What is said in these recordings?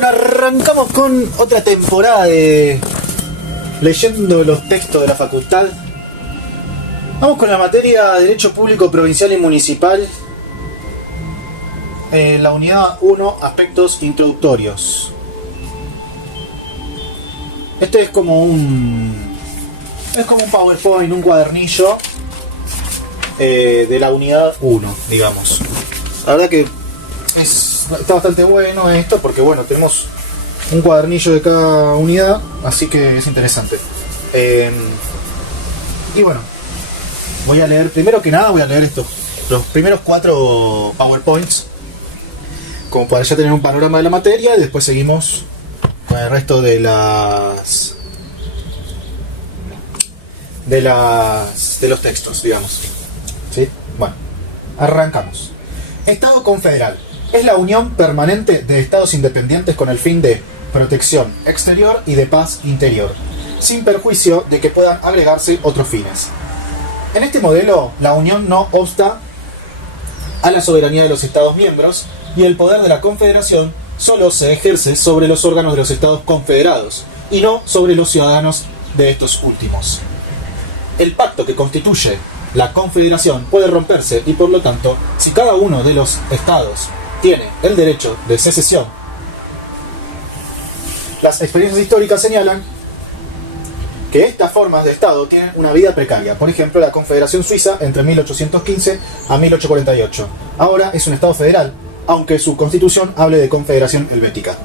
Bueno, arrancamos con otra temporada de leyendo los textos de la facultad. Vamos con la materia Derecho Público Provincial y Municipal. La unidad 1, aspectos introductorios. Este es como un PowerPoint, un cuadernillo de la unidad 1, digamos. La verdad que está bastante bueno esto porque bueno, tenemos un cuadernillo de cada unidad, así que es interesante. Y bueno, voy a leer, primero que nada voy a leer los primeros 4 PowerPoints, como para ya tener un panorama de la materia, y después seguimos con el resto de los textos, digamos. ¿Sí? Bueno, arrancamos. Estado confederal es la unión permanente de estados independientes con el fin de protección exterior y de paz interior, sin perjuicio de que puedan agregarse otros fines. En este modelo, la unión no obsta a la soberanía de los estados miembros y el poder de la confederación solo se ejerce sobre los órganos de los estados confederados y no sobre los ciudadanos de estos últimos. El pacto que constituye la confederación puede romperse y por lo tanto, si cada uno de los estados tiene el derecho de secesión, las experiencias históricas señalan que estas formas de estado tienen una vida precaria. Por ejemplo, la Confederación Suiza entre 1815 a 1848. Ahora es un estado federal, aunque su constitución hable de confederación helvética.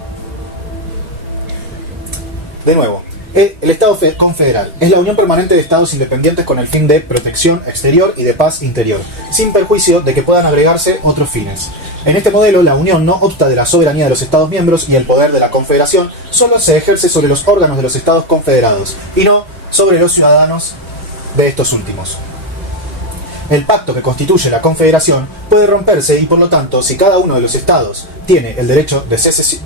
De nuevo, el estado confederal es la unión permanente de estados independientes con el fin de protección exterior y de paz interior, sin perjuicio de que puedan agregarse otros fines. En este modelo, la unión no obsta de la soberanía de los estados miembros y el poder de la confederación solo se ejerce sobre los órganos de los estados confederados y no sobre los ciudadanos de estos últimos. El pacto que constituye la confederación puede romperse y por lo tanto, si cada uno de los estados tiene el derecho de secesión,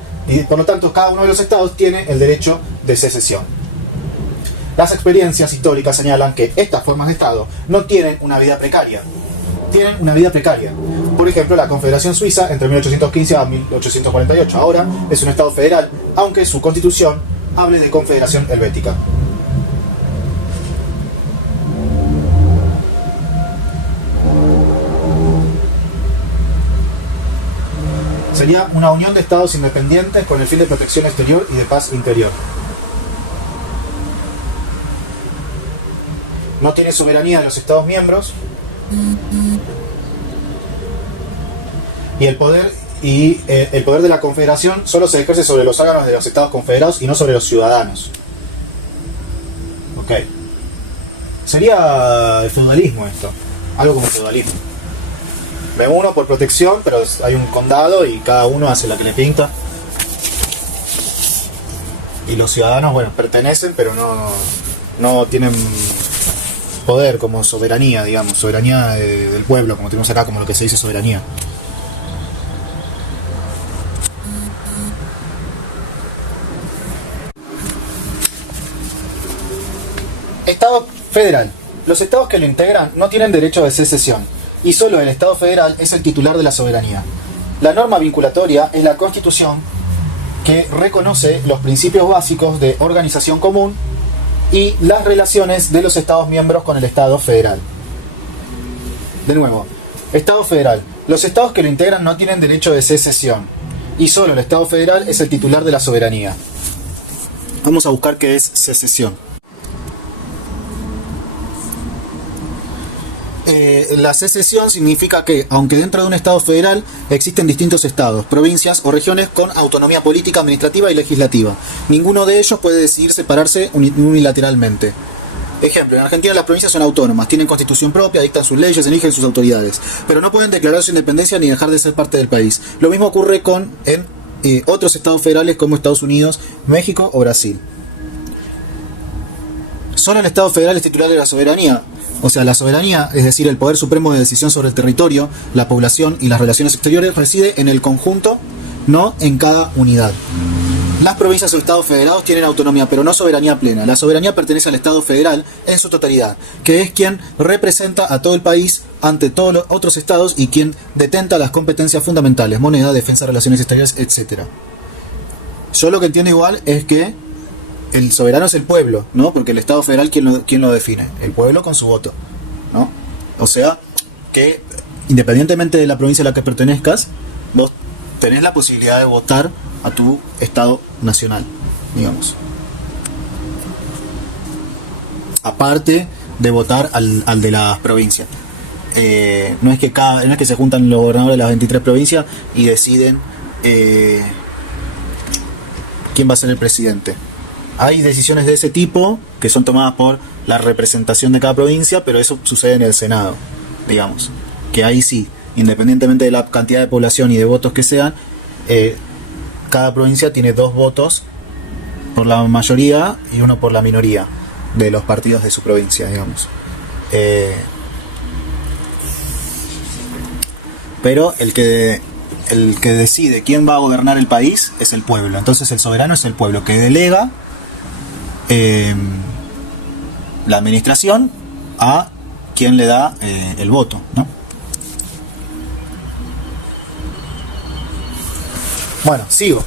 Las experiencias históricas señalan que estas formas de estado no tienen una vida precaria. Por ejemplo, la Confederación Suiza entre 1815 a 1848. Ahora es un estado federal, aunque su constitución hable de confederación helvética. Sería una unión de estados independientes con el fin de protección exterior y de paz interior. No tiene soberanía de los estados miembros y el poder de la confederación solo se ejerce sobre los órganos de los estados confederados y no sobre los ciudadanos. Ok. Sería el feudalismo esto, algo como feudalismo. Me uno por protección, pero hay un condado y cada uno hace la que le pinta. Y los ciudadanos, bueno, pertenecen, pero no tienen poder como soberanía, digamos, soberanía del pueblo, como tenemos acá, como lo que se dice soberanía. Estado federal. Los estados que lo integran no tienen derecho de secesión, y solo el Estado federal es el titular de la soberanía. La norma vinculatoria es la Constitución que reconoce los principios básicos de organización común y las relaciones de los Estados miembros con el Estado federal. De nuevo, Estado federal. Los estados que lo integran no tienen derecho de secesión, y solo el Estado federal es el titular de la soberanía. Vamos a buscar qué es secesión. La secesión significa que, aunque dentro de un estado federal existen distintos estados, provincias o regiones con autonomía política, administrativa y legislativa, ninguno de ellos puede decidir separarse unilateralmente. Ejemplo, en Argentina las provincias son autónomas, tienen constitución propia, dictan sus leyes, eligen sus autoridades, pero no pueden declarar su independencia ni dejar de ser parte del país. Lo mismo ocurre en otros estados federales como Estados Unidos, México o Brasil. Solo el Estado federal es titular de la soberanía. O sea, la soberanía, es decir, el poder supremo de decisión sobre el territorio, la población y las relaciones exteriores, reside en el conjunto, no en cada unidad. Las provincias o estados federados tienen autonomía, pero no soberanía plena. La soberanía pertenece al Estado federal en su totalidad, que es quien representa a todo el país ante todos los otros estados y quien detenta las competencias fundamentales: moneda, defensa, relaciones exteriores, etc. Yo lo que entiendo igual es que el soberano es el pueblo, ¿no? Porque el Estado federal, ¿quién lo define? El pueblo con su voto, ¿no? O sea, que independientemente de la provincia a la que pertenezcas, vos tenés la posibilidad de votar a tu Estado nacional, digamos. Aparte de votar al de las provincias. No es que se juntan los gobernadores de las 23 provincias y deciden quién va a ser el presidente. Hay decisiones de ese tipo que son tomadas por la representación de cada provincia, pero eso sucede en el Senado, digamos. Que ahí sí, independientemente de la cantidad de población y de votos que sean, cada provincia tiene 2 votos por la mayoría y 1 por la minoría de los partidos de su provincia, digamos. Pero el que decide quién va a gobernar el país es el pueblo. Entonces el soberano es el pueblo que delega la administración a quien le da el voto, ¿no? Bueno, sigo.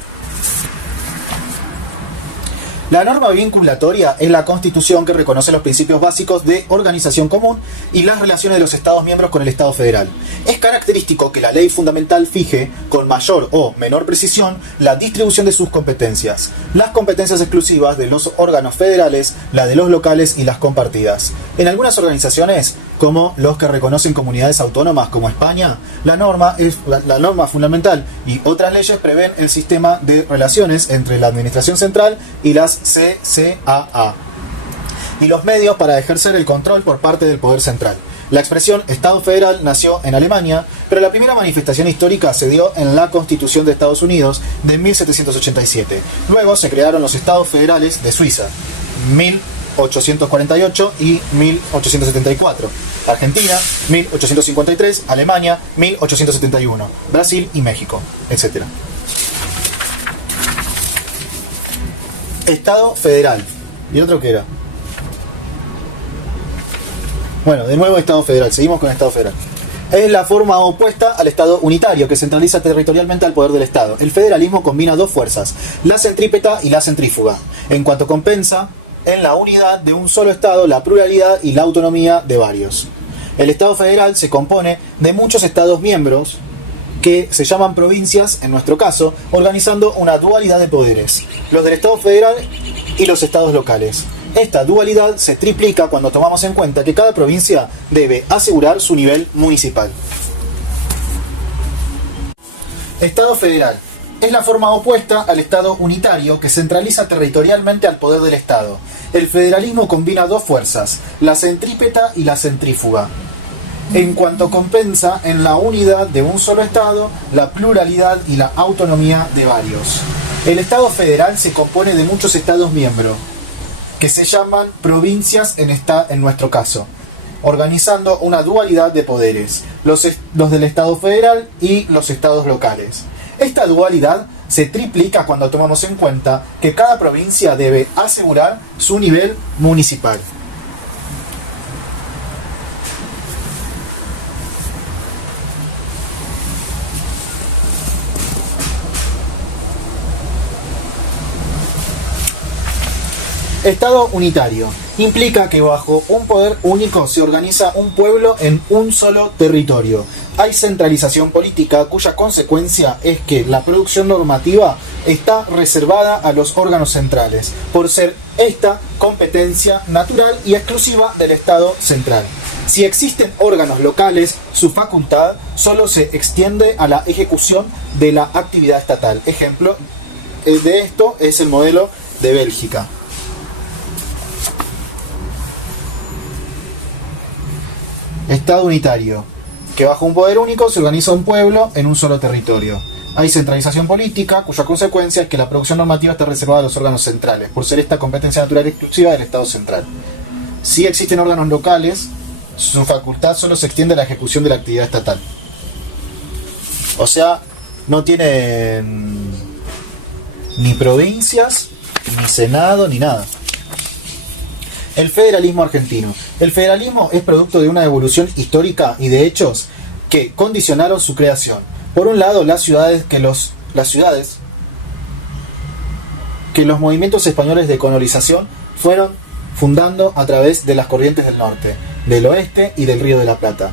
La norma vinculatoria es la Constitución que reconoce los principios básicos de organización común y las relaciones de los Estados miembros con el Estado federal. Es característico que la ley fundamental fije, con mayor o menor precisión, la distribución de sus competencias, las competencias exclusivas de los órganos federales, la de los locales y las compartidas. En algunas organizaciones, como los que reconocen comunidades autónomas como España, la norma fundamental y otras leyes prevén el sistema de relaciones entre la administración central y las CCAA y los medios para ejercer el control por parte del poder central. La expresión Estado federal nació en Alemania, pero la primera manifestación histórica se dio en la Constitución de Estados Unidos de 1787. Luego se crearon los Estados federales de Suiza, 1848 y 1874, Argentina, 1853, Alemania, 1871, Brasil y México, etc. Estado federal. ¿Y otro qué era? Bueno, de nuevo Estado federal. Seguimos con Estado federal. Es la forma opuesta al Estado unitario, que centraliza territorialmente al poder del Estado. El federalismo combina 2 fuerzas, la centrípeta y la centrífuga, en cuanto compensa en la unidad de un solo Estado la pluralidad y la autonomía de varios. El Estado federal se compone de muchos Estados miembros, que se llaman provincias, en nuestro caso, organizando una dualidad de poderes, los del Estado federal y los estados locales. Esta dualidad se triplica cuando tomamos en cuenta que cada provincia debe asegurar su nivel municipal. Estado federal. Es la forma opuesta al Estado unitario que centraliza territorialmente al poder del Estado. El federalismo combina 2 fuerzas, la centrípeta y la centrífuga, en cuanto compensa en la unidad de un solo Estado, la pluralidad y la autonomía de varios. El Estado federal se compone de muchos Estados miembros, que se llaman provincias en nuestro caso, organizando una dualidad de poderes, los del Estado federal y los estados locales. Esta dualidad se triplica cuando tomamos en cuenta que cada provincia debe asegurar su nivel municipal. Estado unitario. Implica que bajo un poder único se organiza un pueblo en un solo territorio. Hay centralización política cuya consecuencia es que la producción normativa está reservada a los órganos centrales, por ser esta competencia natural y exclusiva del Estado central. Si existen órganos locales, su facultad solo se extiende a la ejecución de la actividad estatal. Ejemplo de esto es el modelo de Bélgica. Estado unitario, que bajo un poder único se organiza un pueblo en un solo territorio. Hay centralización política, cuya consecuencia es que la producción normativa está reservada a los órganos centrales, por ser esta competencia natural exclusiva del Estado central. Si existen órganos locales, su facultad solo se extiende a la ejecución de la actividad estatal. O sea, no tienen ni provincias, ni senado, ni nada. El federalismo argentino. El federalismo es producto de una evolución histórica y de hechos que condicionaron su creación. Por un lado, las ciudades que los movimientos españoles de colonización fueron fundando a través de las corrientes del norte, del oeste y del Río de la Plata.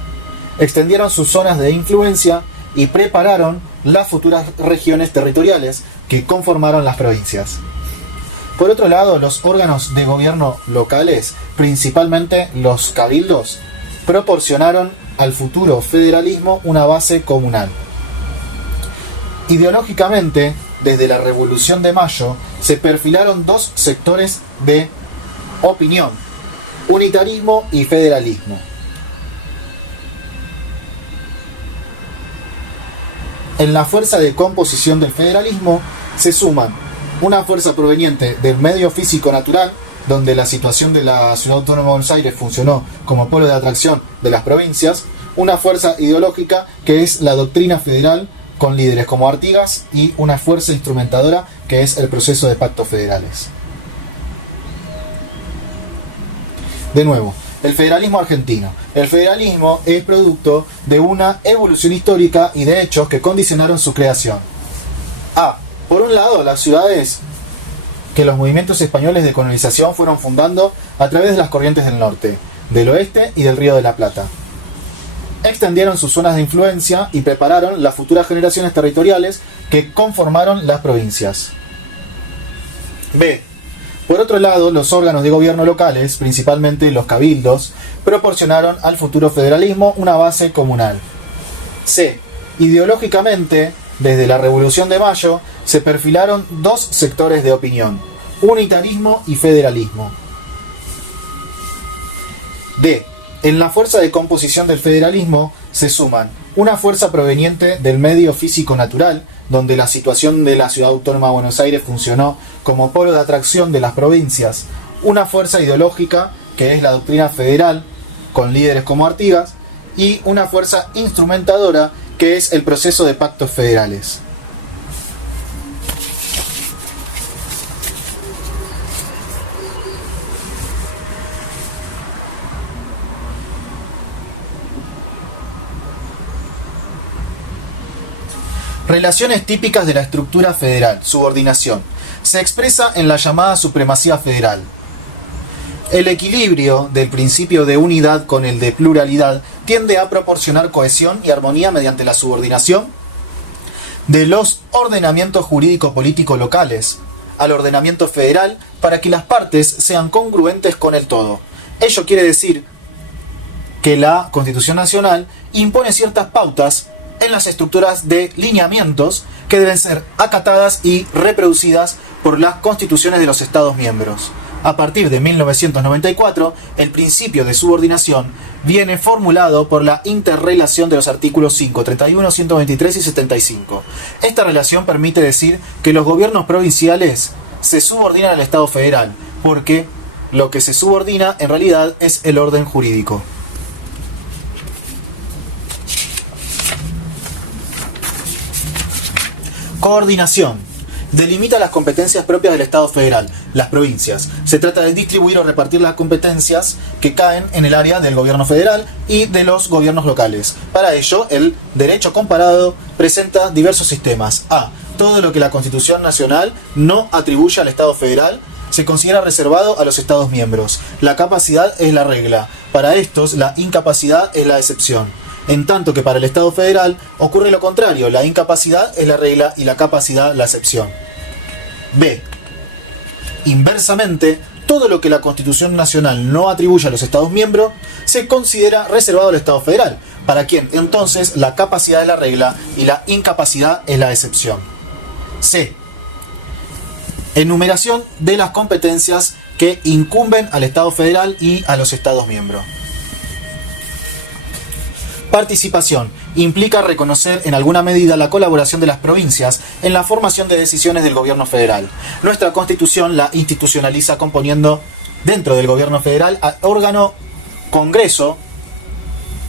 Extendieron sus zonas de influencia y prepararon las futuras regiones territoriales que conformaron las provincias. Por otro lado, los órganos de gobierno locales, principalmente los cabildos, proporcionaron al futuro federalismo una base comunal. Ideológicamente, desde la Revolución de Mayo, se perfilaron dos sectores de opinión: unitarismo y federalismo. En la fuerza de composición del federalismo se suman una fuerza proveniente del medio físico natural, donde la situación de la Ciudad Autónoma de Buenos Aires funcionó como polo de atracción de las provincias, una fuerza ideológica que es la doctrina federal, con líderes como Artigas, y una fuerza instrumentadora que es el proceso de pactos federales. De nuevo, el federalismo argentino. El federalismo es producto de una evolución histórica y de hechos que condicionaron su creación. Por un lado, las ciudades que los movimientos españoles de colonización fueron fundando a través de las corrientes del norte, del oeste y del Río de la Plata. Extendieron sus zonas de influencia y prepararon las futuras generaciones territoriales que conformaron las provincias. B. Por otro lado, los órganos de gobierno locales, principalmente los cabildos, proporcionaron al futuro federalismo una base comunal. C. Ideológicamente, desde la Revolución de Mayo, se perfilaron dos sectores de opinión: unitarismo y federalismo. D. En la fuerza de composición del federalismo se suman una fuerza proveniente del medio físico natural, donde la situación de la Ciudad Autónoma de Buenos Aires funcionó como polo de atracción de las provincias, una fuerza ideológica, que es la doctrina federal, con líderes como Artigas, y una fuerza instrumentadora, que es el proceso de pactos federales. Relaciones típicas de la estructura federal. Subordinación. Se expresa en la llamada supremacía federal. El equilibrio del principio de unidad con el de pluralidad tiende a proporcionar cohesión y armonía mediante la subordinación de los ordenamientos jurídico-políticos locales al ordenamiento federal para que las partes sean congruentes con el todo. Ello quiere decir que la Constitución Nacional impone ciertas pautas en las estructuras de lineamientos que deben ser acatadas y reproducidas por las constituciones de los Estados miembros. A partir de 1994, el principio de subordinación viene formulado por la interrelación de los artículos 5, 31, 123 y 75. Esta relación permite decir que los gobiernos provinciales se subordinan al Estado federal, porque lo que se subordina en realidad es el orden jurídico. Coordinación. Delimita las competencias propias del Estado federal, las provincias. Se trata de distribuir o repartir las competencias que caen en el área del gobierno federal y de los gobiernos locales. Para ello, el derecho comparado presenta diversos sistemas. A. Todo lo que la Constitución Nacional no atribuye al Estado federal se considera reservado a los Estados miembros. La capacidad es la regla. Para estos, la incapacidad es la excepción. En tanto que para el Estado federal ocurre lo contrario, la incapacidad es la regla y la capacidad la excepción. B. Inversamente, todo lo que la Constitución Nacional no atribuye a los Estados miembros se considera reservado al Estado federal, para quien entonces la capacidad es la regla y la incapacidad es la excepción. C. Enumeración de las competencias que incumben al Estado federal y a los Estados miembros. Participación. Implica reconocer en alguna medida la colaboración de las provincias en la formación de decisiones del gobierno federal. Nuestra Constitución la institucionaliza componiendo dentro del gobierno federal al órgano Congreso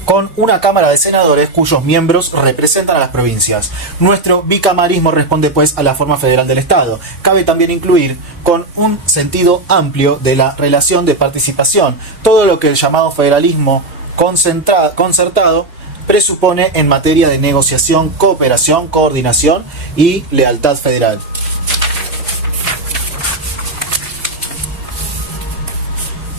con una Cámara de Senadores cuyos miembros representan a las provincias. Nuestro bicamarismo responde pues a la forma federal del Estado. Cabe también incluir con un sentido amplio de la relación de participación todo lo que el llamado federalismo concertado presupone en materia de negociación, cooperación, coordinación y lealtad federal.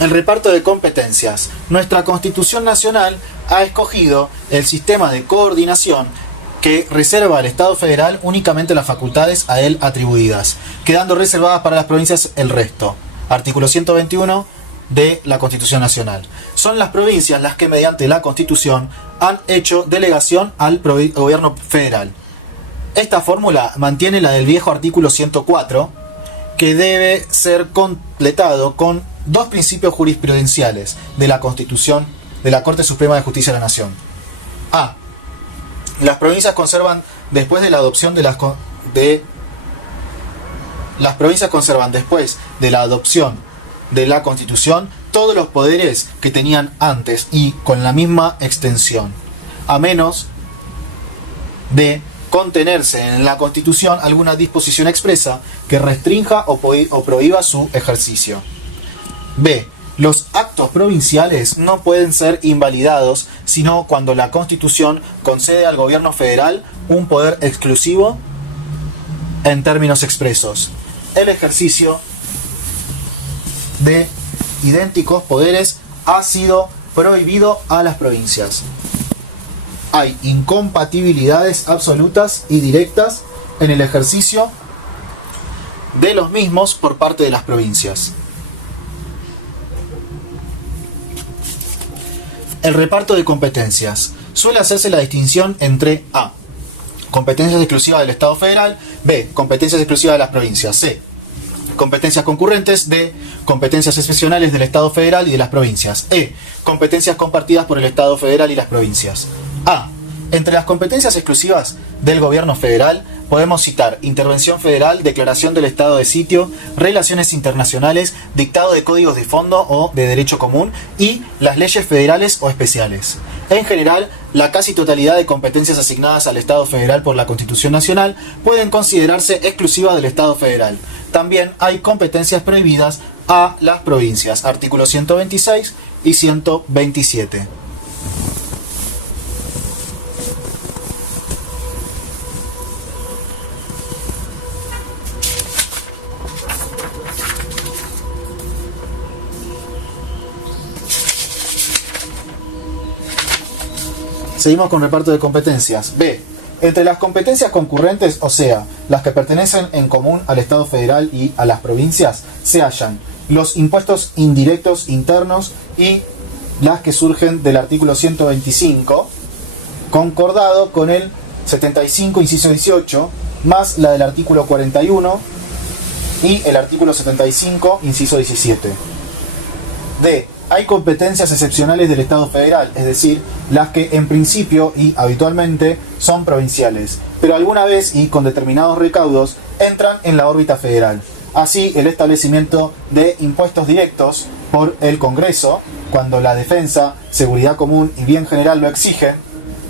El reparto de competencias. Nuestra Constitución Nacional ha escogido el sistema de coordinación que reserva al Estado federal únicamente las facultades a él atribuidas, quedando reservadas para las provincias el resto. Artículo 121 de la Constitución Nacional. Son las provincias las que mediante la Constitución han hecho delegación al gobierno federal. Esta fórmula mantiene la del viejo artículo 104, que debe ser completado con dos principios jurisprudenciales de la Constitución de la Corte Suprema de Justicia de la Nación. A. Las provincias conservan después de la adopción de la Constitución todos los poderes que tenían antes y con la misma extensión, a menos de contenerse en la Constitución alguna disposición expresa que restrinja o prohíba su ejercicio. B. Los actos provinciales no pueden ser invalidados sino cuando la Constitución concede al gobierno federal un poder exclusivo en términos expresos. El ejercicio de idénticos poderes ha sido prohibido a las provincias. Hay incompatibilidades absolutas y directas en el ejercicio de los mismos por parte de las provincias. El reparto de competencias. Suele hacerse la distinción entre A. Competencias exclusivas del Estado federal. B. Competencias exclusivas de las provincias. C. Competencias concurrentes. D. Competencias excepcionales del Estado federal y de las provincias. E. Competencias compartidas por el Estado federal y las provincias. A. Entre las competencias exclusivas del gobierno federal podemos citar intervención federal, declaración del estado de sitio, relaciones internacionales, dictado de códigos de fondo o de derecho común y las leyes federales o especiales. En general, la casi totalidad de competencias asignadas al Estado federal por la Constitución Nacional pueden considerarse exclusivas del Estado federal. También hay competencias prohibidas a las provincias, artículos 126 y 127. Seguimos con reparto de competencias. B. Entre las competencias concurrentes, o sea, las que pertenecen en común al Estado federal y a las provincias, se hallan los impuestos indirectos internos y las que surgen del artículo 125, concordado con el 75, inciso 18, más la del artículo 41 y el artículo 75, inciso 17. D. Hay competencias excepcionales del Estado federal, es decir, las que en principio y habitualmente son provinciales, pero alguna vez y con determinados recaudos entran en la órbita federal. Así, el establecimiento de impuestos directos por el Congreso, cuando la defensa, seguridad común y bien general lo exigen,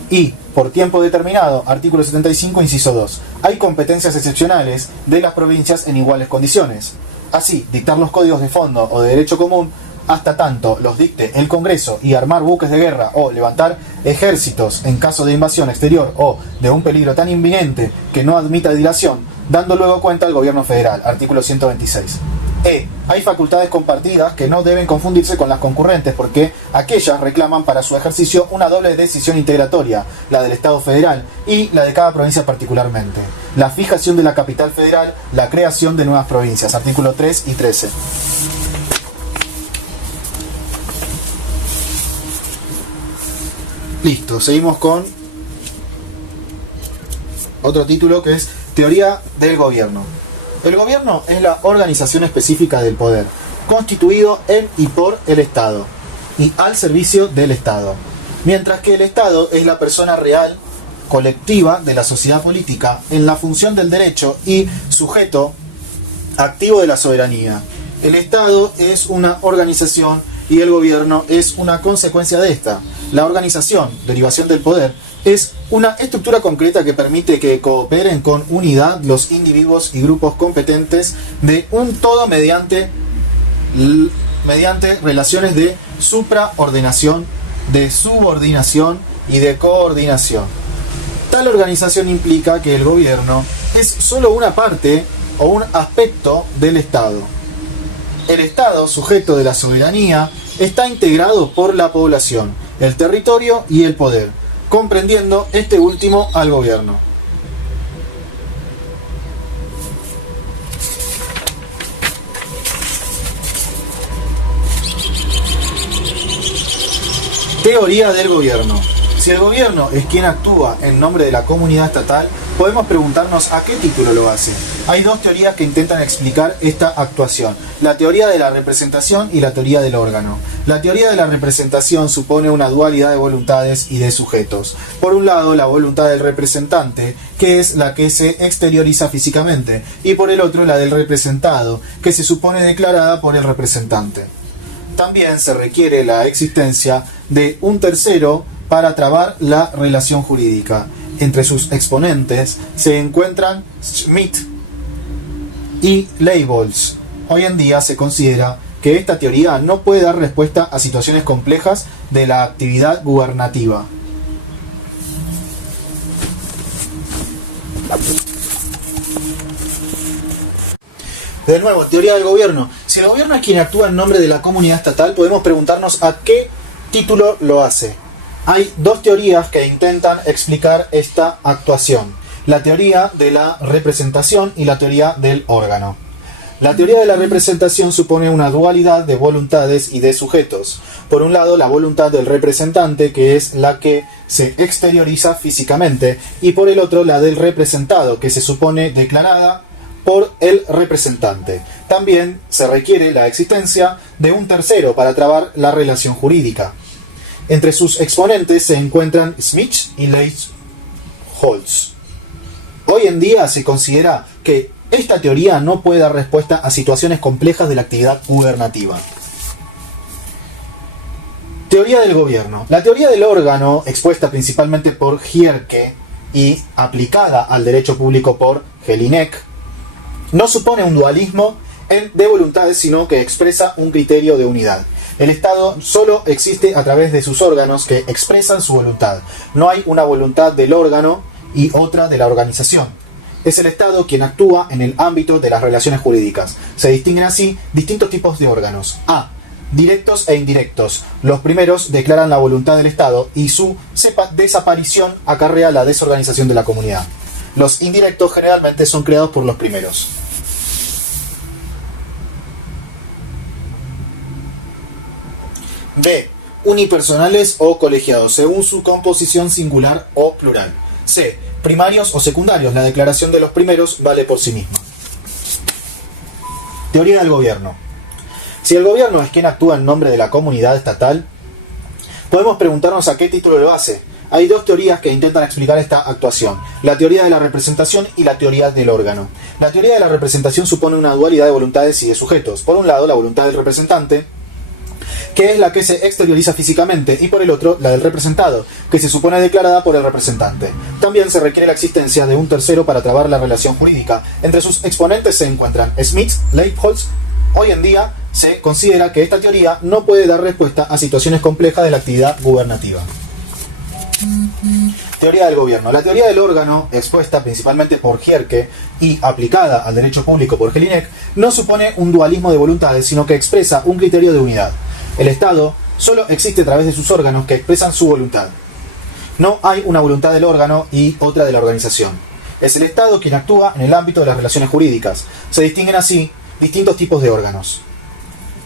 y por tiempo determinado, artículo 75, inciso 2. Hay competencias excepcionales de las provincias en iguales condiciones. Así, dictar los códigos de fondo o de derecho común hasta tanto los dicte el Congreso y armar buques de guerra o levantar ejércitos en caso de invasión exterior o de un peligro tan inminente que no admita dilación, dando luego cuenta al gobierno federal, artículo 126. E. Hay facultades compartidas que no deben confundirse con las concurrentes porque aquellas reclaman para su ejercicio una doble decisión integratoria, la del Estado federal y la de cada provincia particularmente. La fijación de la capital federal, la creación de nuevas provincias, artículo 3 y 13. Listo, seguimos con otro título que es Teoría del Gobierno. El gobierno es la organización específica del poder, constituido en y por el Estado, y al servicio del Estado. Mientras que el Estado es la persona real, colectiva de la sociedad política, en la función del derecho y sujeto activo de la soberanía. El Estado es una organización y el gobierno es una consecuencia de esta. La organización, derivación del poder, es una estructura concreta que permite que cooperen con unidad los individuos y grupos competentes de un todo mediante relaciones de supraordenación, de subordinación y de coordinación. Tal organización implica que el gobierno es solo una parte o un aspecto del Estado. El Estado, sujeto de la soberanía, está integrado por la población, el territorio y el poder, comprendiendo este último al gobierno. Teoría del gobierno. Si el gobierno es quien actúa en nombre de la comunidad estatal, podemos preguntarnos a qué título lo hace. Hay dos teorías que intentan explicar esta actuación: la teoría de la representación y la teoría del órgano. La teoría de la representación supone una dualidad de voluntades y de sujetos. Por un lado, la voluntad del representante, que es la que se exterioriza físicamente, y por el otro, la del representado, que se supone declarada por el representante. También se requiere la existencia de un tercero para trabar la relación jurídica. Entre sus exponentes se encuentran Schmidt y Leibold. Hoy en día se considera que esta teoría no puede dar respuesta a situaciones complejas de la actividad gubernativa. De nuevo, teoría del gobierno. Si el gobierno es quien actúa en nombre de la comunidad estatal, podemos preguntarnos a qué título lo hace. Hay dos teorías que intentan explicar esta actuación: la teoría de la representación y la teoría del órgano. La teoría de la representación supone una dualidad de voluntades y de sujetos. Por un lado, la voluntad del representante, que es la que se exterioriza físicamente, y por el otro, la del representado, que se supone declarada por el representante. También se requiere la existencia de un tercero para trabar la relación jurídica. Entre sus exponentes se encuentran Schmidt y Leibold. Hoy en día se considera que esta teoría no puede dar respuesta a situaciones complejas de la actividad gubernativa. Teoría del gobierno. La teoría del órgano, expuesta principalmente por Gierke y aplicada al derecho público por Jelinek, no supone un dualismo de voluntades, sino que expresa un criterio de unidad. El Estado solo existe a través de sus órganos que expresan su voluntad. No hay una voluntad del órgano y otra de la organización. Es el Estado quien actúa en el ámbito de las relaciones jurídicas. Se distinguen así distintos tipos de órganos. A. Directos e indirectos. Los primeros declaran la voluntad del Estado y su desaparición acarrea la desorganización de la comunidad. Los indirectos generalmente son creados por los primeros. B. Unipersonales o colegiados, según su composición singular o plural. C. Primarios o secundarios. La declaración de los primeros vale por sí misma. Teoría del gobierno. Si el gobierno es quien actúa en nombre de la comunidad estatal, podemos preguntarnos a qué título lo hace. Hay dos teorías que intentan explicar esta actuación: la teoría de la representación y la teoría del órgano. La teoría de la representación supone una dualidad de voluntades y de sujetos. Por un lado, la voluntad del representante, que es la que se exterioriza físicamente, y por el otro, la del representado, que se supone declarada por el representante. También se requiere la existencia de un tercero para trabar la relación jurídica. Entre sus exponentes se encuentran Schmidt, Leibold. Hoy en día se considera que esta teoría no puede dar respuesta a situaciones complejas de la actividad gubernativa. Teoría del gobierno. La teoría del órgano, expuesta principalmente por Gierke y aplicada al derecho público por Jelinek, no supone un dualismo de voluntades, sino que expresa un criterio de unidad. El Estado solo existe a través de sus órganos que expresan su voluntad. No hay una voluntad del órgano y otra de la organización. Es el Estado quien actúa en el ámbito de las relaciones jurídicas. Se distinguen así distintos tipos de órganos.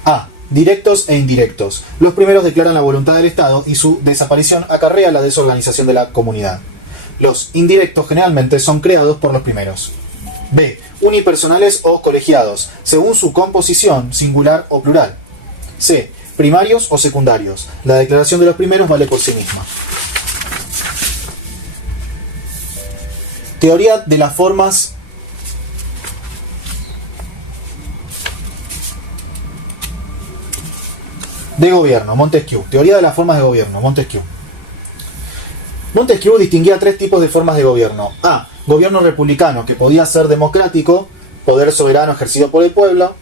A. Directos e indirectos. Los primeros declaran la voluntad del Estado y su desaparición acarrea la desorganización de la comunidad. Los indirectos generalmente son creados por los primeros. B. Unipersonales o colegiados, según su composición, singular o plural. C. Primarios o secundarios. La declaración de los primeros vale por sí misma. Teoría de las formas de gobierno, Montesquieu. Teoría de las formas de gobierno, Montesquieu. Montesquieu distinguía tres tipos de formas de gobierno. A. Gobierno republicano, que podía ser democrático, poder soberano ejercido por el pueblo,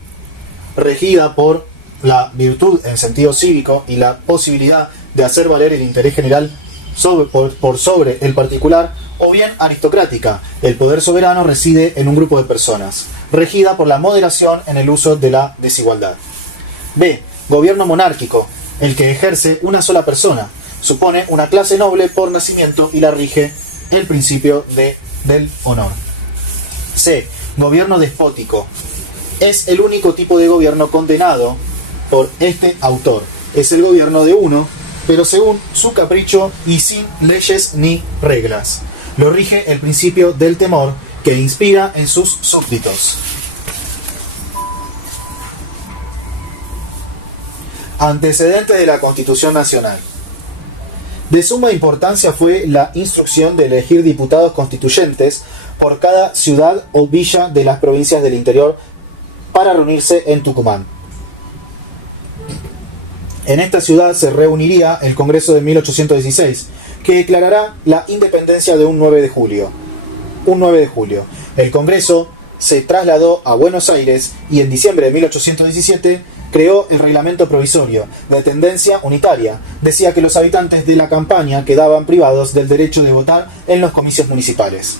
regida por la virtud en sentido cívico y la posibilidad de hacer valer el interés general por sobre el particular, o bien aristocrática. El poder soberano reside en un grupo de personas, regida por la moderación en el uso de la desigualdad. B. Gobierno monárquico, el que ejerce una sola persona, supone una clase noble por nacimiento y la rige el principio del honor. C. Gobierno despótico, es el único tipo de gobierno condenado por este autor. Es el gobierno de uno, pero según su capricho y sin leyes ni reglas. Lo rige el principio del temor que inspira en sus súbditos. Antecedentes de la Constitución Nacional. De suma importancia fue la instrucción de elegir diputados constituyentes por cada ciudad o villa de las provincias del interior para reunirse en Tucumán. En esta ciudad se reuniría el Congreso de 1816, que declarará la independencia de un 9 de julio. El Congreso se trasladó a Buenos Aires y en diciembre de 1817 creó el reglamento provisorio, de tendencia unitaria. Decía que los habitantes de la campaña quedaban privados del derecho de votar en los comicios municipales.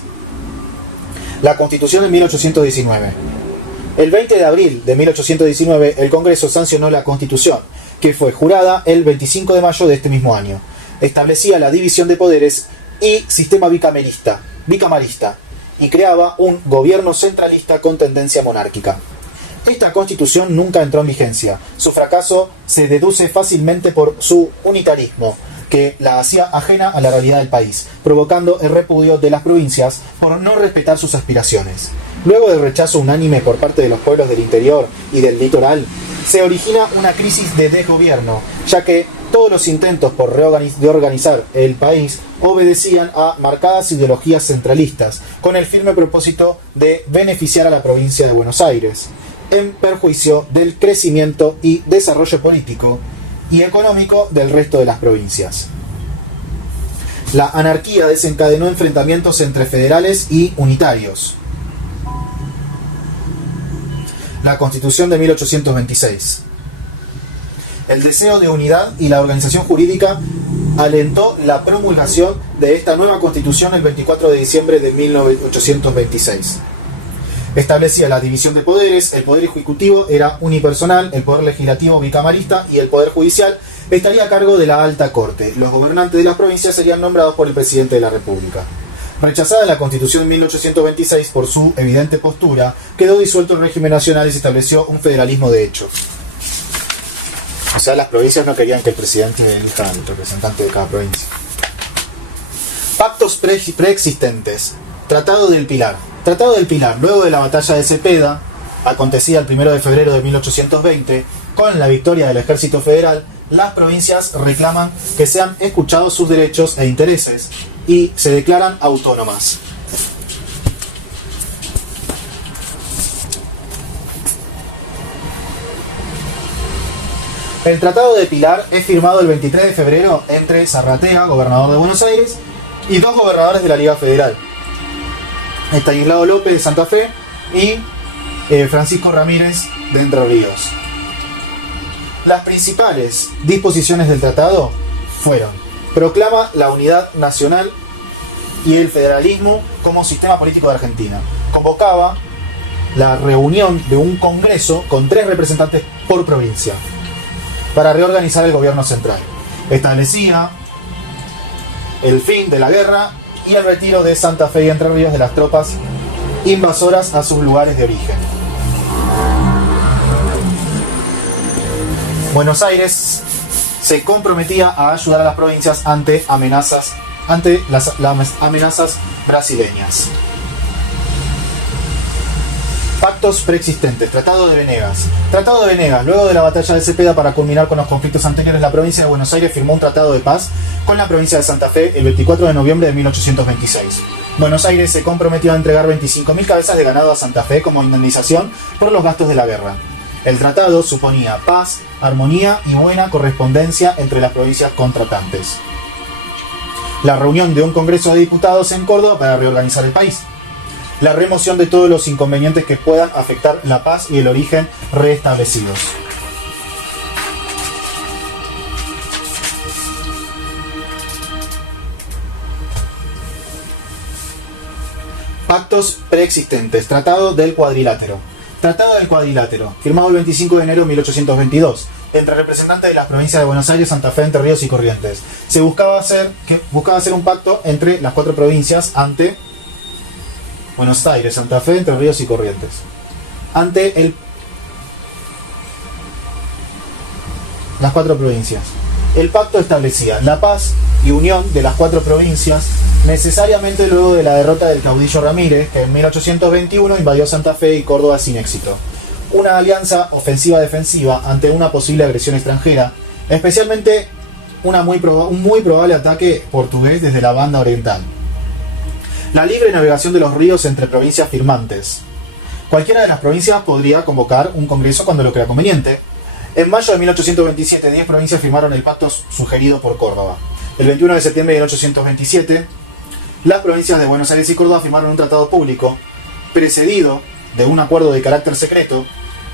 La Constitución de 1819. El 20 de abril de 1819 el Congreso sancionó la Constitución, que fue jurada el 25 de mayo de este mismo año. Establecía la división de poderes y sistema bicamerista, y creaba un gobierno centralista con tendencia monárquica. Esta Constitución nunca entró en vigencia. Su fracaso se deduce fácilmente por su unitarismo, que la hacía ajena a la realidad del país, provocando el repudio de las provincias por no respetar sus aspiraciones. Luego del rechazo unánime por parte de los pueblos del interior y del litoral, se origina una crisis de desgobierno, ya que todos los intentos por reorganizar el país obedecían a marcadas ideologías centralistas, con el firme propósito de beneficiar a la provincia de Buenos Aires, en perjuicio del crecimiento y desarrollo político y económico del resto de las provincias. La anarquía desencadenó enfrentamientos entre federales y unitarios. La Constitución de 1826. El deseo de unidad y la organización jurídica alentó la promulgación de esta nueva Constitución el 24 de diciembre de 1826. Establecía la división de poderes, el poder ejecutivo era unipersonal, el poder legislativo bicamarista y el poder judicial estaría a cargo de la alta corte. Los gobernantes de las provincias serían nombrados por el presidente de la República. Rechazada la Constitución en 1826 por su evidente postura, quedó disuelto el régimen nacional y se estableció un federalismo de hecho. O sea, las provincias no querían que el presidente elija al representante de cada provincia. Pactos preexistentes. Tratado del Pilar. Tratado del Pilar. Luego de la batalla de Cepeda, acontecida el 1 de febrero de 1820, con la victoria del ejército federal, las provincias reclaman que sean escuchados sus derechos e intereses y se declaran autónomas. El Tratado de Pilar es firmado el 23 de febrero entre Zarratea, gobernador de Buenos Aires, y dos gobernadores de la Liga Federal, Estanislao López de Santa Fe y Francisco Ramírez de Entre Ríos. Las principales disposiciones del tratado fueron: proclama la unidad nacional y el federalismo como sistema político de Argentina. Convocaba la reunión de un congreso con 3 representantes por provincia para reorganizar el gobierno central. Establecía el fin de la guerra y el retiro de Santa Fe y Entre Ríos de las tropas invasoras a sus lugares de origen. Buenos Aires se comprometía a ayudar a las provincias ante las amenazas brasileñas. Pactos preexistentes. Tratado de Venegas. Tratado de Venegas. Luego de la batalla de Cepeda, para culminar con los conflictos anteriores, la provincia de Buenos Aires firmó un tratado de paz con la provincia de Santa Fe el 24 de noviembre de 1826. Buenos Aires se comprometió a entregar 25.000 cabezas de ganado a Santa Fe como indemnización por los gastos de la guerra. El tratado suponía paz, armonía y buena correspondencia entre las provincias contratantes. La reunión de un Congreso de Diputados en Córdoba para reorganizar el país. La remoción de todos los inconvenientes que puedan afectar la paz y el origen reestablecidos. Pactos preexistentes. Tratado del Cuadrilátero. Tratado del Cuadrilátero, firmado el 25 de enero de 1822, entre representantes de las provincias de Buenos Aires, Santa Fe, Entre Ríos y Corrientes. Se buscaba hacer un pacto entre las cuatro provincias ante Buenos Aires, Santa Fe, Entre Ríos y Corrientes. Las cuatro provincias. El pacto establecía la paz y unión de las cuatro provincias, necesariamente luego de la derrota del caudillo Ramírez, que en 1821 invadió Santa Fe y Córdoba sin éxito. Una alianza ofensiva-defensiva ante una posible agresión extranjera, especialmente un muy probable ataque portugués desde la banda oriental. La libre navegación de los ríos entre provincias firmantes. Cualquiera de las provincias podría convocar un congreso cuando lo crea conveniente. En mayo de 1827, 10 provincias firmaron el pacto sugerido por Córdoba. El 21 de septiembre de 1827, las provincias de Buenos Aires y Córdoba firmaron un tratado público, precedido de un acuerdo de carácter secreto.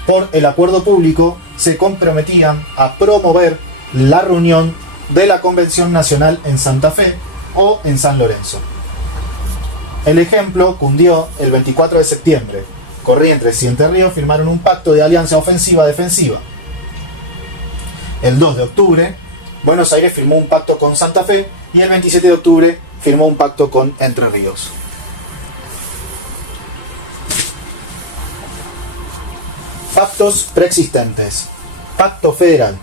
Por el acuerdo público se comprometían a promover la reunión de la Convención Nacional en Santa Fe o en San Lorenzo. El ejemplo cundió el 24 de septiembre. Corrientes y Entre Ríos firmaron un pacto de alianza ofensiva-defensiva. El 2 de octubre, Buenos Aires firmó un pacto con Santa Fe y el 27 de octubre firmó un pacto con Entre Ríos. Pactos preexistentes. Pacto federal.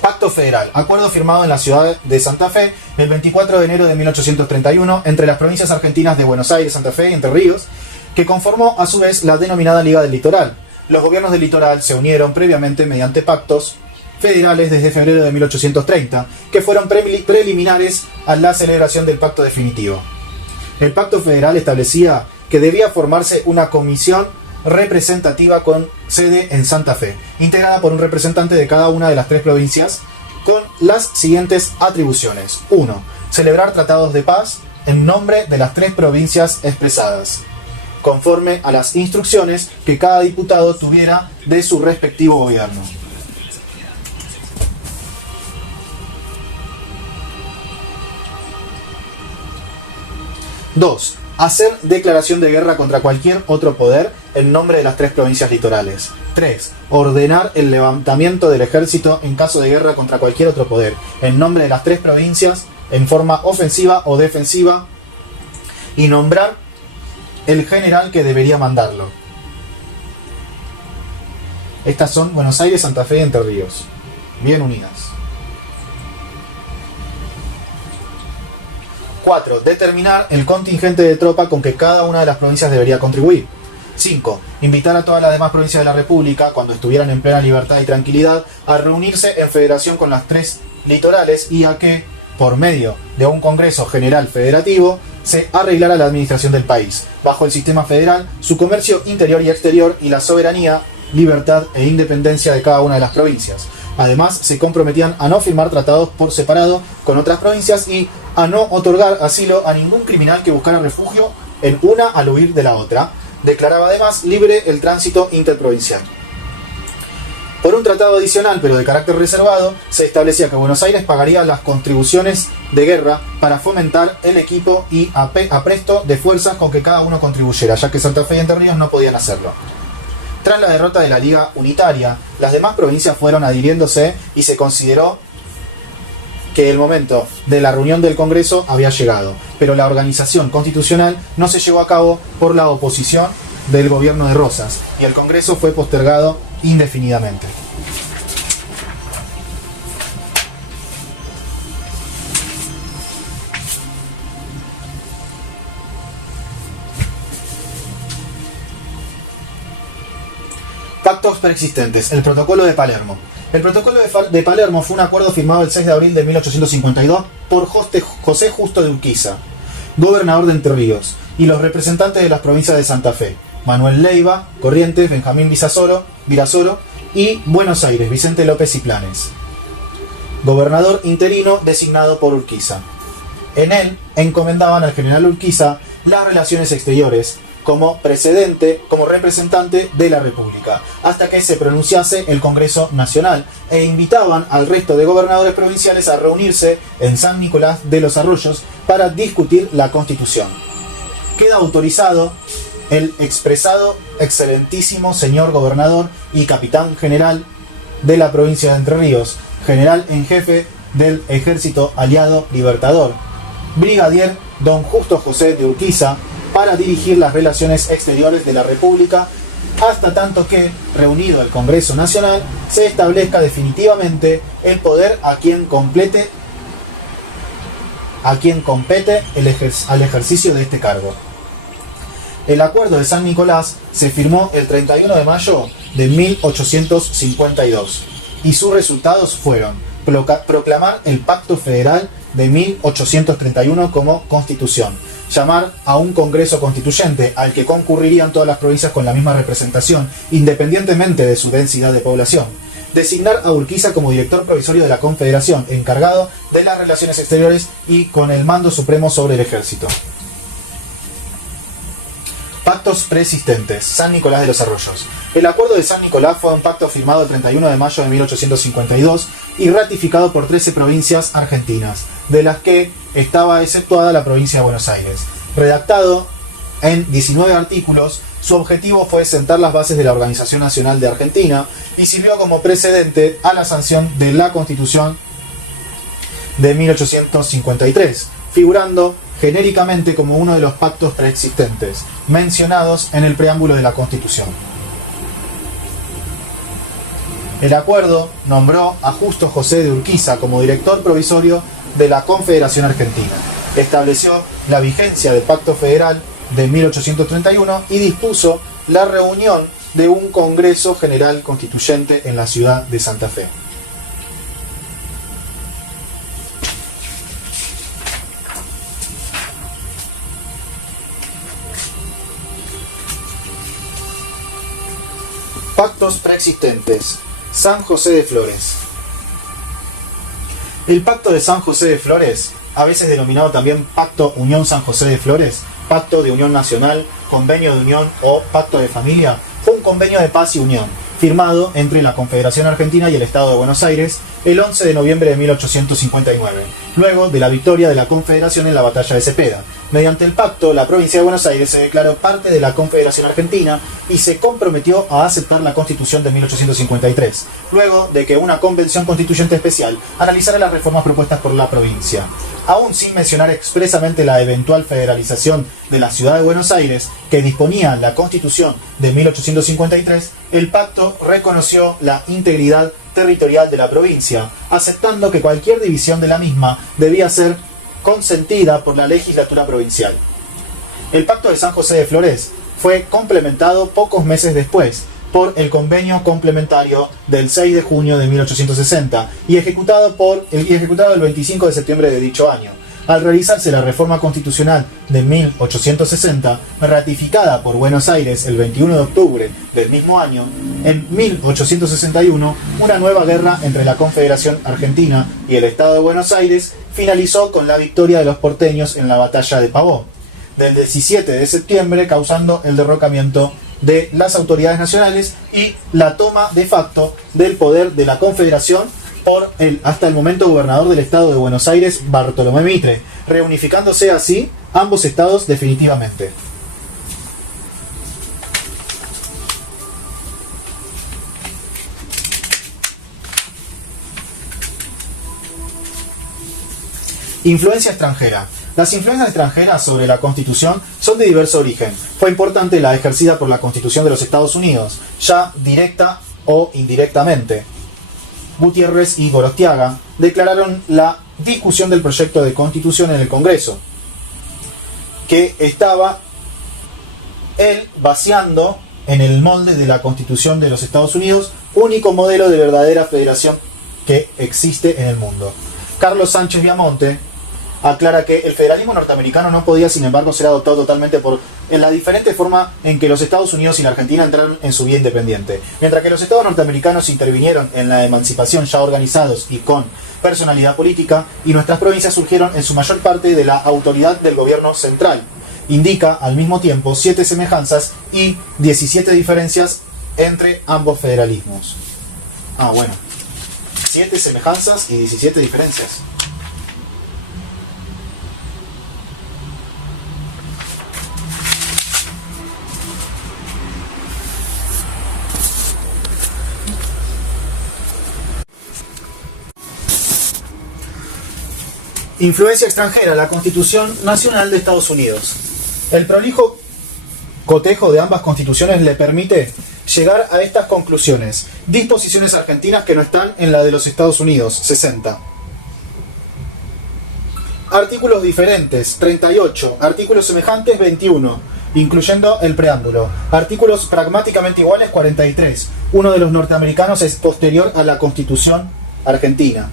Pacto federal. Acuerdo firmado en la ciudad de Santa Fe el 24 de enero de 1831 entre las provincias argentinas de Buenos Aires, Santa Fe y Entre Ríos, que conformó a su vez la denominada Liga del Litoral. Los gobiernos del litoral se unieron previamente mediante pactos federales desde febrero de 1830, que fueron preliminares a la celebración del pacto definitivo. El pacto federal establecía que debía formarse una comisión representativa con sede en Santa Fe, integrada por un representante de cada una de las tres provincias, con las siguientes atribuciones. 1. Celebrar tratados de paz en nombre de las tres provincias expresadas, conforme a las instrucciones que cada diputado tuviera de su respectivo gobierno. Dos, hacer declaración de guerra contra cualquier otro poder en nombre de las tres provincias litorales. 3. Ordenar el levantamiento del ejército en caso de guerra contra cualquier otro poder en nombre de las tres provincias en forma ofensiva o defensiva y nombrar el general que debería mandarlo. Estas son Buenos Aires, Santa Fe y Entre Ríos, bien unidas. 4. Determinar el contingente de tropa con que cada una de las provincias debería contribuir. 5. Invitar a todas las demás provincias de la República, cuando estuvieran en plena libertad y tranquilidad, a reunirse en federación con las tres litorales y a que, por medio de un Congreso General Federativo, se arreglara la administración del país, bajo el sistema federal, su comercio interior y exterior y la soberanía, libertad e independencia de cada una de las provincias. Además, se comprometían a no firmar tratados por separado con otras provincias y a no otorgar asilo a ningún criminal que buscara refugio en una al huir de la otra. Declaraba además libre el tránsito interprovincial. Por un tratado adicional, pero de carácter reservado, se establecía que Buenos Aires pagaría las contribuciones de guerra para fomentar el equipo y apresto de fuerzas con que cada uno contribuyera, ya que Santa Fe y Entre Ríos no podían hacerlo. Tras la derrota de la Liga Unitaria, las demás provincias fueron adhiriéndose y se consideró que el momento de la reunión del Congreso había llegado, pero la organización constitucional no se llevó a cabo por la oposición del gobierno de Rosas y el Congreso fue postergado indefinidamente. Pactos preexistentes. El Protocolo de Palermo. El Protocolo de Palermo fue un acuerdo firmado el 6 de abril de 1852 por José Justo de Urquiza, gobernador de Entre Ríos, y los representantes de las provincias de Santa Fe, Manuel Leiva, Corrientes, Benjamín Virasoro y Buenos Aires, Vicente López y Planes, gobernador interino designado por Urquiza. En él encomendaban al general Urquiza las relaciones exteriores, como precedente, como representante de la República, hasta que se pronunciase el Congreso Nacional, e invitaban al resto de gobernadores provinciales a reunirse en San Nicolás de los Arroyos para discutir la Constitución. Queda autorizado el expresado excelentísimo señor gobernador y capitán general de la provincia de Entre Ríos, general en jefe del Ejército Aliado Libertador, brigadier don Justo José de Urquiza, para dirigir las relaciones exteriores de la República, hasta tanto que, reunido el Congreso Nacional, se establezca definitivamente el poder a quien compete al ejercicio de este cargo. El Acuerdo de San Nicolás se firmó el 31 de mayo de 1852 y sus resultados fueron proclamar el Pacto Federal de 1831 como Constitución, llamar a un Congreso Constituyente al que concurrirían todas las provincias con la misma representación, independientemente de su densidad de población, designar a Urquiza como director provisorio de la Confederación, encargado de las relaciones exteriores y con el mando supremo sobre el ejército. Pactos preexistentes. San Nicolás de los Arroyos. El Acuerdo de San Nicolás fue un pacto firmado el 31 de mayo de 1852 y ratificado por 13 provincias argentinas, de las que estaba exceptuada la provincia de Buenos Aires. Redactado en 19 artículos, su objetivo fue sentar las bases de la Organización Nacional de Argentina y sirvió como precedente a la sanción de la Constitución de 1853, figurando genéricamente como uno de los pactos preexistentes, mencionados en el preámbulo de la Constitución. El acuerdo nombró a Justo José de Urquiza como director provisorio de la Confederación Argentina, estableció la vigencia del Pacto Federal de 1831 y dispuso la reunión de un Congreso General Constituyente en la ciudad de Santa Fe. Pactos preexistentes. San José de Flores. El Pacto de San José de Flores, a veces denominado también Pacto Unión San José de Flores, Pacto de Unión Nacional, Convenio de Unión o Pacto de Familia, fue un convenio de paz y unión, firmado entre la Confederación Argentina y el Estado de Buenos Aires el 11 de noviembre de 1859, luego de la victoria de la Confederación en la Batalla de Cepeda. Mediante el pacto, la provincia de Buenos Aires se declaró parte de la Confederación Argentina y se comprometió a aceptar la Constitución de 1853, luego de que una convención constituyente especial analizara las reformas propuestas por la provincia. Aún sin mencionar expresamente la eventual federalización de la ciudad de Buenos Aires, que disponía la Constitución de 1853, el pacto reconoció la integridad territorial de la provincia, aceptando que cualquier división de la misma debía ser consentida por la legislatura provincial. El Pacto de San José de Flores fue complementado pocos meses después por el Convenio Complementario del 6 de junio de 1860 y ejecutado el 25 de septiembre de dicho año. Al realizarse la reforma constitucional de 1860, ratificada por Buenos Aires el 21 de octubre del mismo año, en 1861, una nueva guerra entre la Confederación Argentina y el Estado de Buenos Aires finalizó con la victoria de los porteños en la batalla de Pavón, del 17 de septiembre, causando el derrocamiento de las autoridades nacionales y la toma de facto del poder de la Confederación por el hasta el momento gobernador del Estado de Buenos Aires, Bartolomé Mitre, reunificándose así ambos estados definitivamente. Influencia extranjera. Las influencias extranjeras sobre la Constitución son de diverso origen. Fue importante la ejercida por la Constitución de los Estados Unidos, ya directa o indirectamente. Gutiérrez y Gorostiaga declararon la discusión del proyecto de Constitución en el Congreso, que estaba él vaciando en el molde de la Constitución de los Estados Unidos, único modelo de verdadera federación que existe en el mundo. Carlos Sánchez Viamonte aclara que el federalismo norteamericano no podía, sin embargo, ser adoptado totalmente en la diferente forma en que los Estados Unidos y la Argentina entraron en su vida independiente. Mientras que los estados norteamericanos intervinieron en la emancipación ya organizados y con personalidad política, y nuestras provincias surgieron en su mayor parte de la autoridad del gobierno central, indica al mismo tiempo 7 semejanzas y 17 diferencias entre ambos federalismos. Bueno. 7 semejanzas y 17 diferencias. Influencia extranjera, la Constitución Nacional de Estados Unidos. El prolijo cotejo de ambas constituciones le permite llegar a estas conclusiones. Disposiciones argentinas que no están en la de los Estados Unidos, 60. Artículos diferentes, 38. Artículos semejantes, 21, incluyendo el preámbulo. Artículos pragmáticamente iguales, 43. Uno de los norteamericanos es posterior a la Constitución argentina.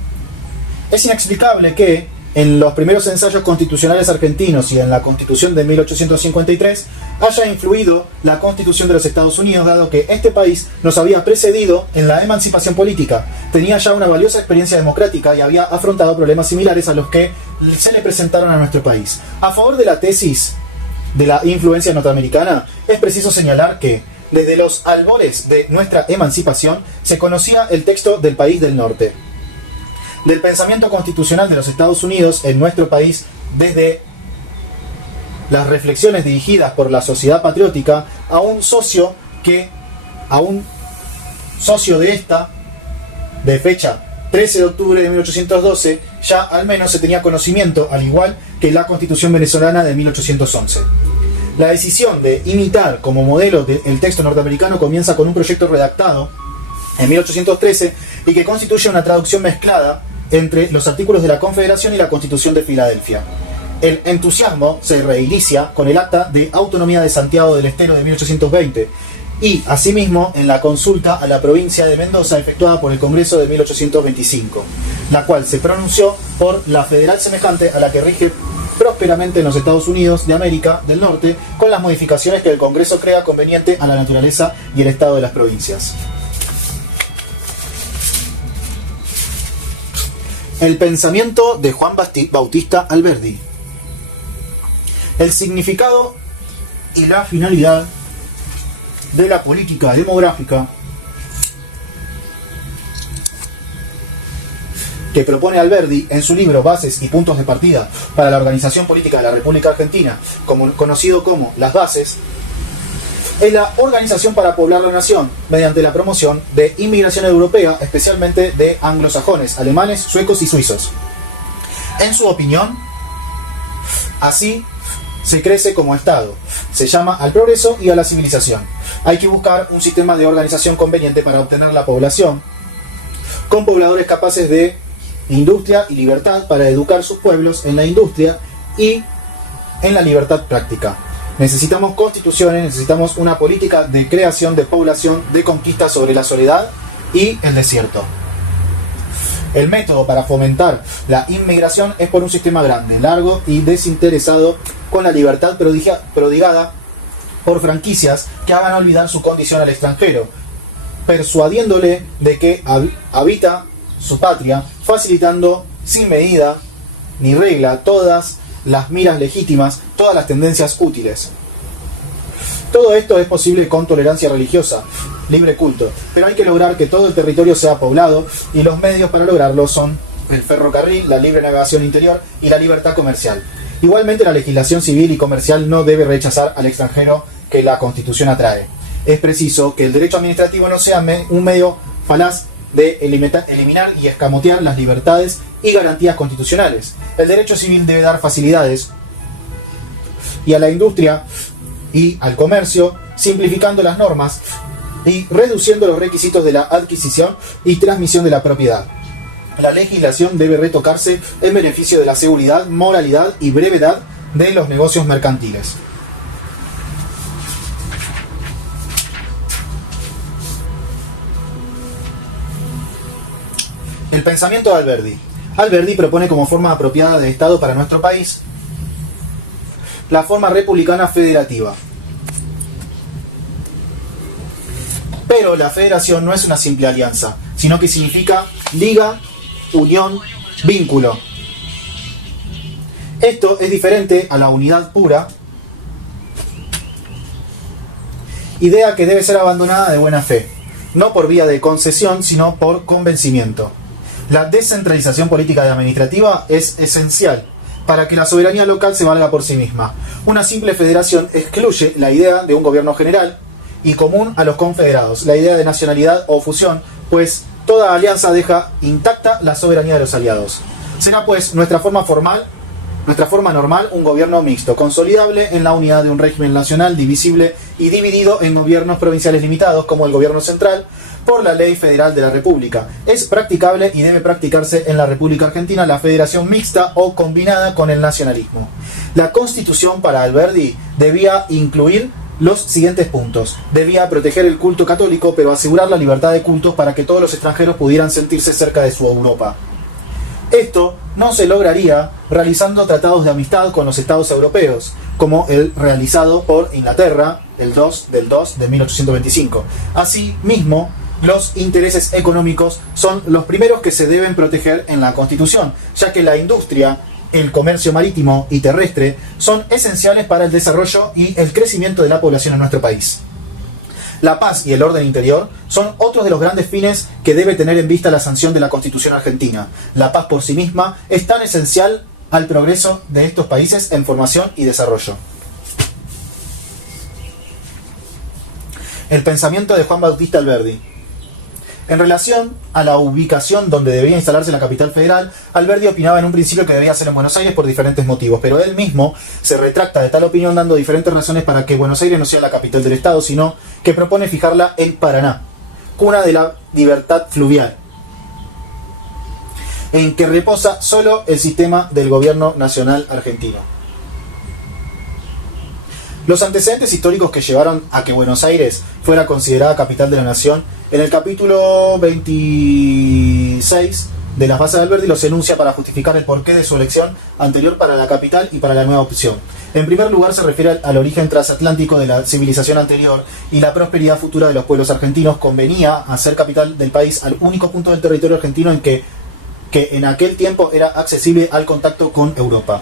Es inexplicable que en los primeros ensayos constitucionales argentinos y en la Constitución de 1853 haya influido la Constitución de los Estados Unidos, dado que este país nos había precedido en la emancipación política, tenía ya una valiosa experiencia democrática y había afrontado problemas similares a los que se le presentaron a nuestro país. A favor de la tesis de la influencia norteamericana, es preciso señalar que desde los albores de nuestra emancipación se conocía el texto del país del norte. Del pensamiento constitucional de los Estados Unidos en nuestro país, desde las reflexiones dirigidas por la Sociedad Patriótica a un socio de esta, de fecha 13 de octubre de 1812, ya al menos se tenía conocimiento, al igual que la Constitución venezolana de 1811. La decisión de imitar como modelo el texto norteamericano comienza con un proyecto redactado en 1813 y que constituye una traducción mezclada entre los artículos de la Confederación y la Constitución de Filadelfia. El entusiasmo se reinicia con el Acta de Autonomía de Santiago del Estero de 1820 y, asimismo, en la consulta a la provincia de Mendoza efectuada por el Congreso de 1825, la cual se pronunció por la federal semejante a la que rige prósperamente en los Estados Unidos de América del Norte, con las modificaciones que el Congreso crea conveniente a la naturaleza y el estado de las provincias. El pensamiento de Juan Bautista Alberdi. El significado y la finalidad de la política demográfica que propone Alberdi en su libro Bases y Puntos de Partida para la Organización Política de la República Argentina, conocido como Las Bases, es la organización para poblar la nación mediante la promoción de inmigración europea, especialmente de anglosajones, alemanes, suecos y suizos. En su opinión, así se crece como Estado, se llama al progreso y a la civilización. Hay que buscar un sistema de organización conveniente para obtener la población, con pobladores capaces de industria y libertad para educar sus pueblos en la industria y en la libertad práctica. Necesitamos constituciones, necesitamos una política de creación de población, de conquista sobre la soledad y el desierto. El método para fomentar la inmigración es por un sistema grande, largo y desinteresado, con la libertad prodigada por franquicias que hagan olvidar su condición al extranjero, persuadiéndole de que habita su patria, facilitando sin medida ni regla todas las miras legítimas, todas las tendencias útiles. Todo esto es posible con tolerancia religiosa, libre culto, pero hay que lograr que todo el territorio sea poblado y los medios para lograrlo son el ferrocarril, la libre navegación interior y la libertad comercial. Igualmente, la legislación civil y comercial no debe rechazar al extranjero que la Constitución atrae. Es preciso que el derecho administrativo no sea un medio falaz de eliminar y escamotear las libertades y garantías constitucionales. El derecho civil debe dar facilidades y a la industria y al comercio, simplificando las normas y reduciendo los requisitos de la adquisición y transmisión de la propiedad. La legislación debe retocarse en beneficio de la seguridad, moralidad y brevedad de los negocios mercantiles. El pensamiento de Alberdi. Alberdi propone como forma apropiada de Estado para nuestro país la forma republicana federativa. Pero la federación no es una simple alianza, sino que significa liga, unión, vínculo. Esto es diferente a la unidad pura idea que debe ser abandonada de buena fe, no por vía de concesión, sino por convencimiento. La descentralización política y administrativa es esencial para que la soberanía local se valga por sí misma. Una simple federación excluye la idea de un gobierno general y común a los confederados, la idea de nacionalidad o fusión, pues toda alianza deja intacta la soberanía de los aliados. Será pues nuestra forma normal un gobierno mixto, consolidable en la unidad de un régimen nacional divisible y dividido en gobiernos provinciales limitados, como el gobierno central, por la ley federal de la República. Es practicable y debe practicarse en la República Argentina la federación mixta o combinada con el nacionalismo. La Constitución para Alberdi debía incluir los siguientes puntos. Debía proteger el culto católico, pero asegurar la libertad de cultos para que todos los extranjeros pudieran sentirse cerca de su Europa. Esto no se lograría realizando tratados de amistad con los estados europeos, como el realizado por Inglaterra el 2 de 1825. Asimismo, los intereses económicos son los primeros que se deben proteger en la Constitución, ya que la industria, el comercio marítimo y terrestre son esenciales para el desarrollo y el crecimiento de la población en nuestro país. La paz y el orden interior son otros de los grandes fines que debe tener en vista la sanción de la Constitución argentina. La paz por sí misma es tan esencial al progreso de estos países en formación y desarrollo. El pensamiento de Juan Bautista Alberdi. En relación a la ubicación donde debía instalarse la capital federal, Alberdi opinaba en un principio que debía ser en Buenos Aires por diferentes motivos, pero él mismo se retracta de tal opinión dando diferentes razones para que Buenos Aires no sea la capital del estado, sino que propone fijarla en Paraná, cuna de la libertad fluvial, en que reposa solo el sistema del gobierno nacional argentino. Los antecedentes históricos que llevaron a que Buenos Aires fuera considerada capital de la nación, en el capítulo 26 de las bases de Alberdi los enuncia para justificar el porqué de su elección anterior para la capital y para la nueva opción. En primer lugar, se refiere al origen transatlántico de la civilización anterior y la prosperidad futura de los pueblos argentinos. Convenía hacer capital del país al único punto del territorio argentino en que en aquel tiempo era accesible al contacto con Europa.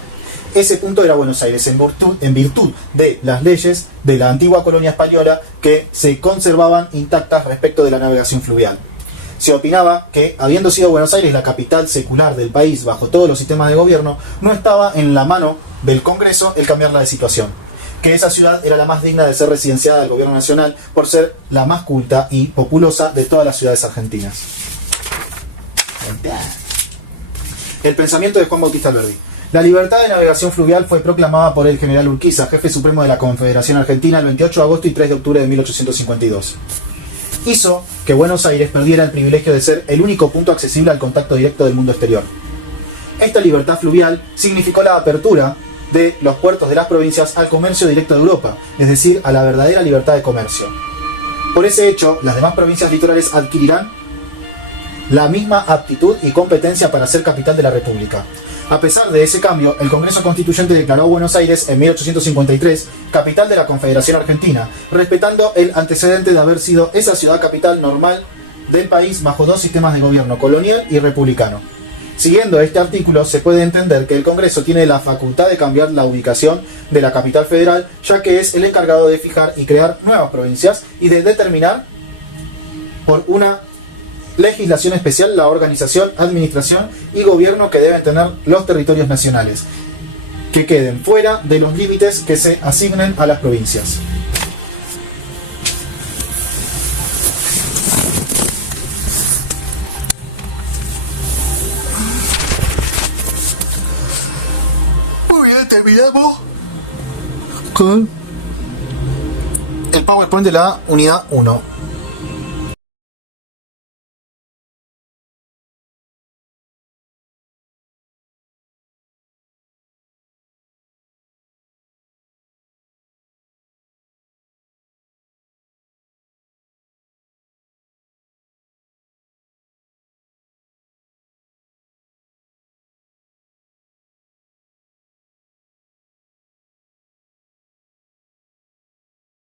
Ese punto era Buenos Aires, en virtud de las leyes de la antigua colonia española que se conservaban intactas respecto de la navegación fluvial. Se opinaba que, habiendo sido Buenos Aires la capital secular del país bajo todos los sistemas de gobierno, no estaba en la mano del Congreso el cambiarla de situación. Que esa ciudad era la más digna de ser residenciada del gobierno nacional por ser la más culta y populosa de todas las ciudades argentinas. El pensamiento de Juan Bautista Alberdi. La libertad de navegación fluvial fue proclamada por el general Urquiza, jefe supremo de la Confederación Argentina, el 28 de agosto y 3 de octubre de 1852. Hizo que Buenos Aires perdiera el privilegio de ser el único punto accesible al contacto directo del mundo exterior. Esta libertad fluvial significó la apertura de los puertos de las provincias al comercio directo de Europa, es decir, a la verdadera libertad de comercio. Por ese hecho, las demás provincias litorales adquirirán la misma aptitud y competencia para ser capital de la República. A pesar de ese cambio, el Congreso Constituyente declaró a Buenos Aires en 1853 capital de la Confederación Argentina, respetando el antecedente de haber sido esa ciudad capital normal del país bajo dos sistemas de gobierno, colonial y republicano. Siguiendo este artículo, se puede entender que el Congreso tiene la facultad de cambiar la ubicación de la capital federal, ya que es el encargado de fijar y crear nuevas provincias y de determinar por una legislación especial la organización, administración y gobierno que deben tener los territorios nacionales, que queden fuera de los límites que se asignen a las provincias. Muy bien, terminamos con el PowerPoint de la unidad 1.